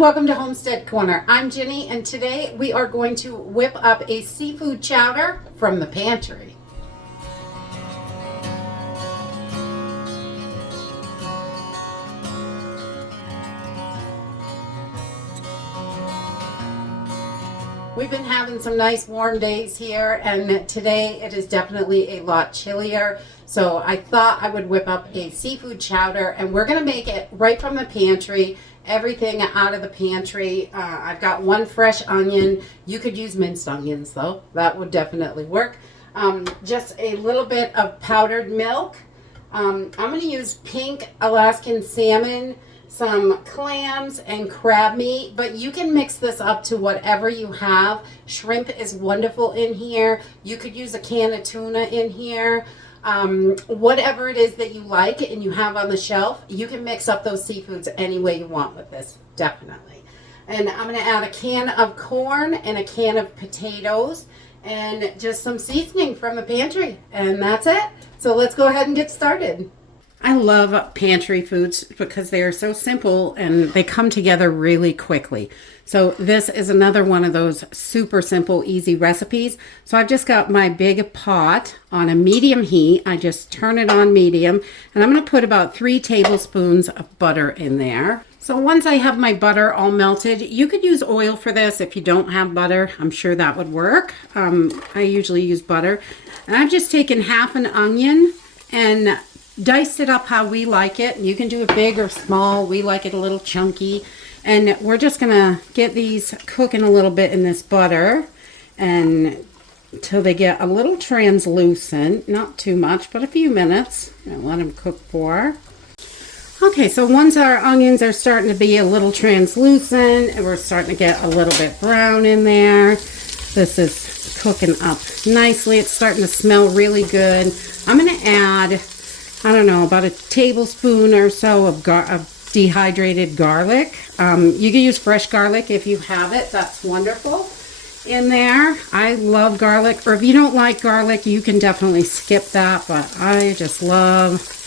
Welcome to Homestead Corner. I'm Ginny, and today we are going to whip up a seafood chowder from the pantry. We've been having some nice warm days here, and today it is definitely a lot chillier. So I thought I would whip up a seafood chowder, and we're going to make it right from the pantry. Everything out of the pantry. I've got one fresh onion. You could use minced onions though. That would definitely work. Just a little bit of powdered milk. I'm going to use pink Alaskan salmon, some clams, and crab meat, but you can mix this up to whatever you have. Shrimp is wonderful in here. You could use a can of tuna in here. Whatever it is that you like and you have on the shelf, you can mix up those seafoods any way you want with this, definitely. And I'm going to add a can of corn and a can of potatoes and just some seasoning from the pantry, and that's it. So let's go ahead and get started. I love pantry foods because they are so simple and they come together really quickly. So this is another one of those super simple, easy recipes. So I've just got my big pot on a medium heat. I just turn it on medium, and I'm going to put about 3 tablespoons of butter in there. So once I have my butter all melted, you could use oil for this if you don't have butter. I'm sure that would work. I usually use butter. And I've just taken half an onion and diced it up how we like it. You can do it big or small. We like it a little chunky. And we're just going to get these cooking a little bit in this butter and until they get a little translucent. Not too much, but a few minutes. Let them cook for. Okay, so once our onions are starting to be a little translucent and we're starting to get a little bit brown in there, this is cooking up nicely. It's starting to smell really good. I'm going to add, I don't know, about a tablespoon or so of dehydrated garlic. You can use fresh garlic if you have it. That's wonderful in there. I love garlic, or if you don't like garlic, you can definitely skip that, but I just love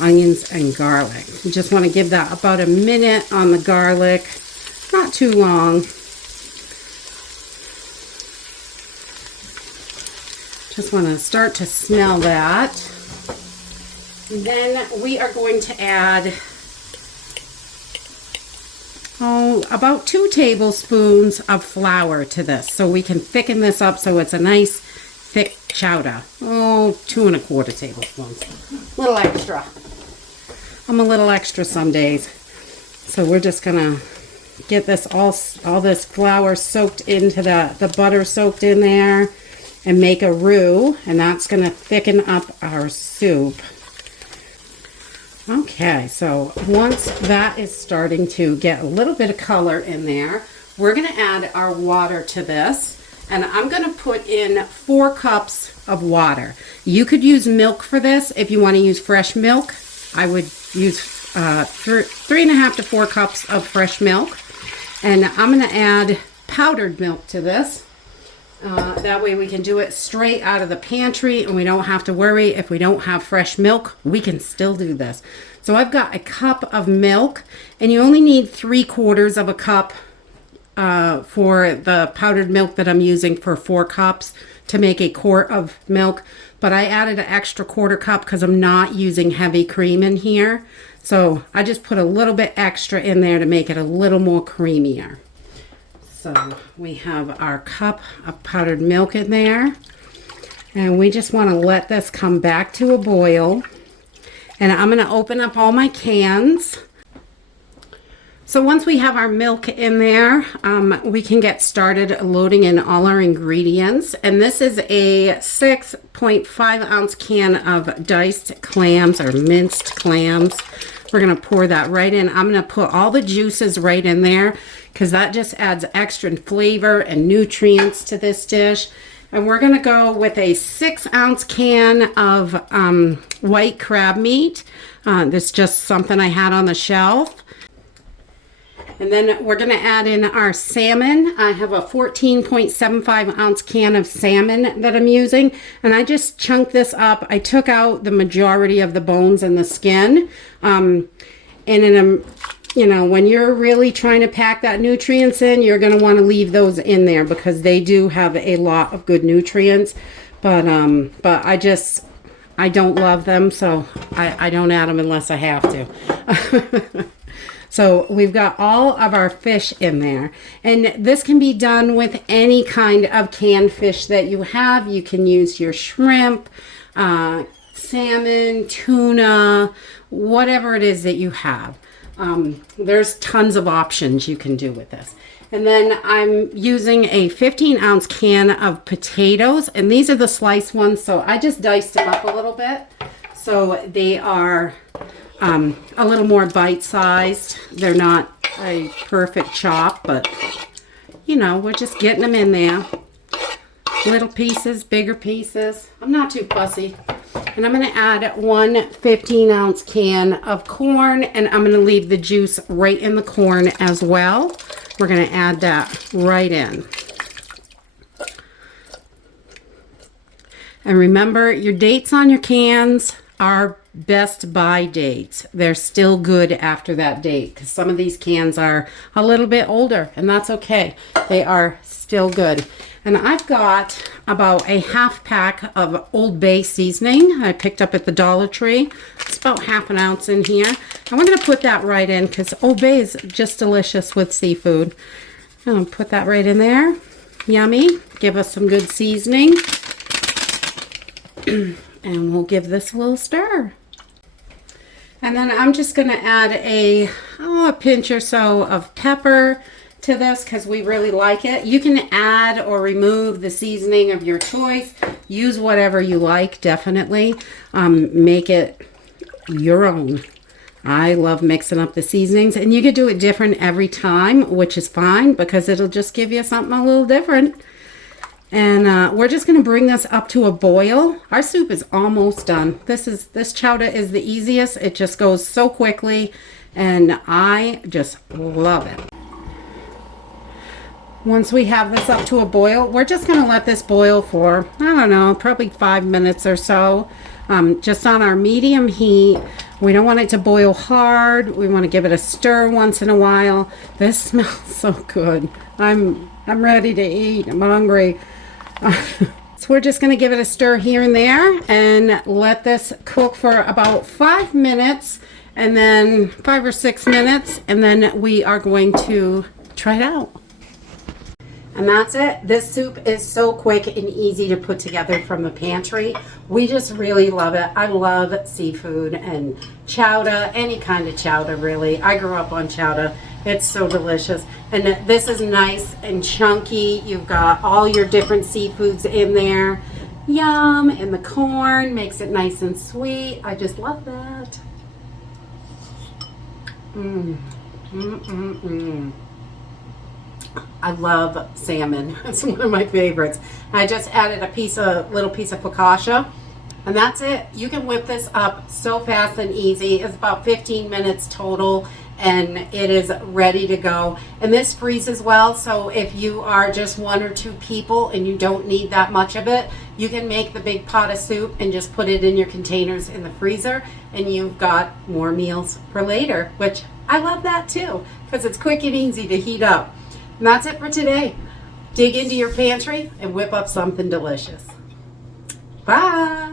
onions and garlic. You just want to give that about a minute on the garlic, not too long. Just want to start to smell that. Then we are going to add about 2 tablespoons of flour to this, so we can thicken this up so it's a nice thick chowder. 2 1/4 tablespoons. A little extra. I'm a little extra some days. So we're just gonna get this all this flour soaked into the butter soaked in there and make a roux, and that's gonna thicken up our soup. Okay, so once that is starting to get a little bit of color in there, we're going to add our water to this, and I'm going to put in 4 cups of water. You could use milk for this if you want to use fresh milk. I would use 3.5 to 4 cups of fresh milk, and I'm going to add powdered milk to this. That way we can do it straight out of the pantry and we don't have to worry if we don't have fresh milk. We can still do this. So I've got a cup of milk, and you only need 3/4 of a cup for the powdered milk that I'm using for 4 cups to make a quart of milk. But I added an extra 1/4 cup because I'm not using heavy cream in here. So I just put a little bit extra in there to make it a little more creamier. So we have our cup of powdered milk in there, and we just want to let this come back to a boil. And I'm going to open up all my cans. So once we have our milk in there, we can get started loading in all our ingredients. And this is a 6.5 ounce can of diced clams or minced clams. We're going to pour that right in. I'm going to put all the juices right in there because that just adds extra flavor and nutrients to this dish. And we're going to go with a 6 ounce can of white crab meat. This is just something I had on the shelf. And then we're going to add in our salmon. I have a 14.75 ounce can of salmon that I'm using. And I just chunked this up. I took out the majority of the bones and the skin. And in you know, when you're really trying to pack that nutrients in, you're going to want to leave those in there because they do have a lot of good nutrients. But I don't love them, so I don't add them unless I have to. So we've got all of our fish in there. And this can be done with any kind of canned fish that you have. You can use your shrimp, salmon, tuna, whatever it is that you have. There's tons of options you can do with this. And then I'm using a 15-ounce can of potatoes, and these are the sliced ones, so I just diced them up a little bit. So they are a little more bite-sized. They're not a perfect chop, but, you know, we're just getting them in there. Little pieces, bigger pieces. I'm not too fussy. And I'm going to add one 15-ounce can of corn, and I'm going to leave the juice right in the corn as well. We're going to add that right in. And remember, your dates on your cans are best by dates. They're still good after that date because some of these cans are a little bit older, and that's okay. They are still good. And I've got about a half pack of Old Bay seasoning I picked up at the Dollar Tree. It's about half an ounce in here. And we're going to put that right in because Old Bay is just delicious with seafood. I'm going to put that right in there. Yummy. Give us some good seasoning. And we'll give this a little stir. And then I'm just going to add a pinch or so of pepper to this because we really like it. You can add or remove the seasoning of your choice. Use whatever you like, definitely. Make it your own. I love mixing up the seasonings, and you could do it different every time, which is fine because it'll just give you something a little different. And we're just going to bring this up to a boil. Our soup is almost done. This chowder is the easiest. It just goes so quickly, and I just love it. Once we have this up to a boil, we're just going to let this boil for, I don't know, probably 5 minutes or so, just on our medium heat. We don't want it to boil hard. We want to give it a stir once in a while. This smells so good. I'm ready to eat. I'm hungry. So we're just going to give it a stir here and there and let this cook for about 5 minutes, and then 5 or 6 minutes, and then we are going to try it out. And that's it. This soup is so quick and easy to put together from the pantry. We just really love it. I love seafood and chowder, any kind of chowder really. I grew up on chowder. It's so delicious. And this is nice and chunky. You've got all your different seafoods in there. Yum. And the corn makes it nice and sweet. I just love that. I love salmon. It's one of my favorites. I just added a little piece of focaccia, and that's it. You can whip this up so fast and easy. It's about 15 minutes total, and it is ready to go. And this freezes well, so if you are just 1 or 2 people and you don't need that much of it, you can make the big pot of soup and just put it in your containers in the freezer, and you've got more meals for later, which I love that too, because it's quick and easy to heat up. And that's it for today. Dig into your pantry and whip up something delicious. Bye.